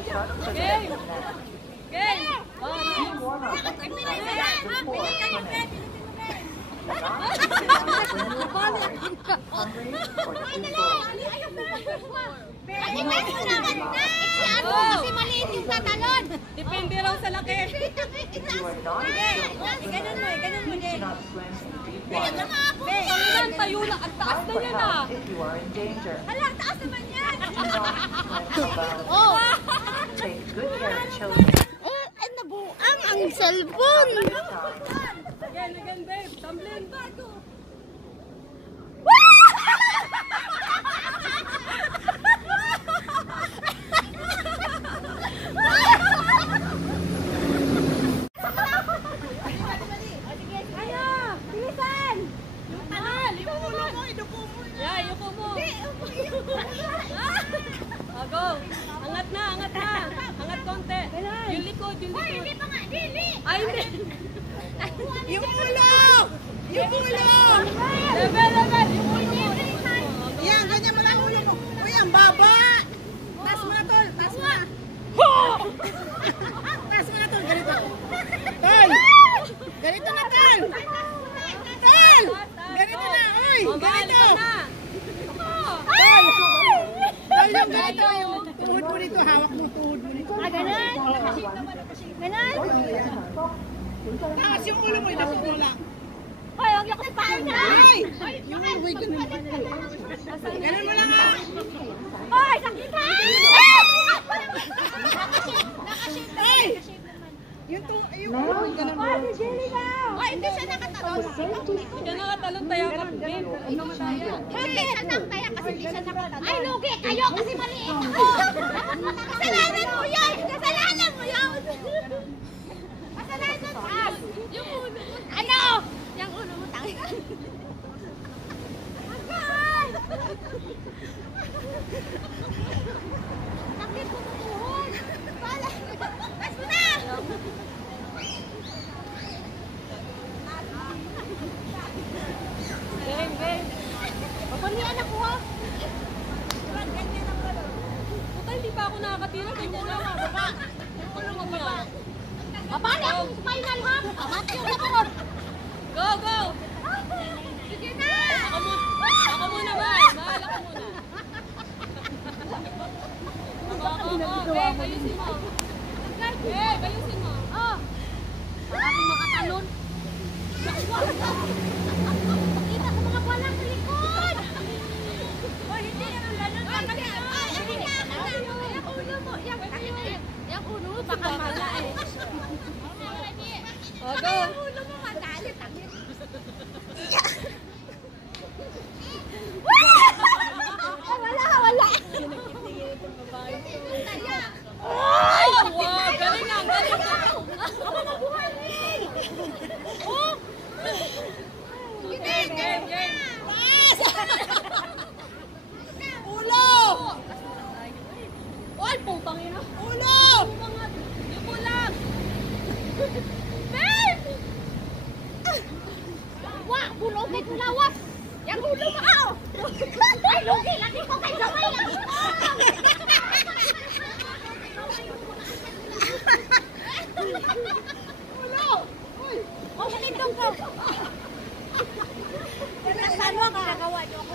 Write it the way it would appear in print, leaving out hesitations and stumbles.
Game! Game! Kasi maliit yung tatalon. Depende raw sa laki. Ganun mo, Jay. Ang tayo na, ang taas na yan ah. Hala, taas naman yan. Take good care of children. Nabuang ang cellphone. Again, babe. Tumbling. Go! Angat na! Angat konti! Yung likod! Hindi pa nga! Hindi! Ay, hindi! Yung ulo! Yung ulo! Level! Yung ulo mo! Yan, ganyan mo lang ulo mo. Uy, ang baba! Taas mo na, tol! Taas mo na! Taas mo na, tol! Ganito! Tol! Ganito na, tol! Tol! Ganito na! Uy! Ganito! Tol! Tol, yung ganito! Yung tuhod mo dito. Hawak mo tuhod mo dito. Ah, ganon? Ganon? Taas yung ulo mo. Ilapot mo lang. Hoy, huwag yung kapain na! Yung ulo, ganun. Ganun mo lang, ha? Hoy, sakit ka! Hoy! Yung ulo, ganun mo. Hoy, hindi siya nakatalon. Hindi siya nakatalon, tayo ka. Hindi siya nakatalon kasi hindi siya nakatalon. Ay, lugi! Kayo kasi maliit ako! Kasalanan mo yan! Kasalanan mo yan! Kasalanan mo! Yung ulo mo. Ano? Yung ulo mo, tangi. Agay! Takit ko tutuhon! Bala! Tas mo na! Game! Pagpanian ako, ha? Puta, hindi pa ako nakakatira. Ganyan lang. Baba! Ano mo ba? Mabali akong final, ha? Mati yung ako! Go! Sige na! Ako muna, Mahal. Mahal ako muna. Babe, ayusin mo. Babe, ayusin mo. Maraming makatalon. Makita ko mga balang sa likod. Hindi naman ganun. Yung ulo mo. Yung ulo mo baka mala eh. Go! Yung ulo mo madali. Wala. Wow! Galing lang! Ako nabuhay eh. Oh! Game! Ulo! Ay, putang ina! Ulo! Yung bulag! Babe! Wah! Bulogay ko lawas! Yung ulo mo! Ay, lugi! Lagi ko kay gamay lang! Ulo! Oh, halindong ko! Saan mo ang ginagawa niyo ako?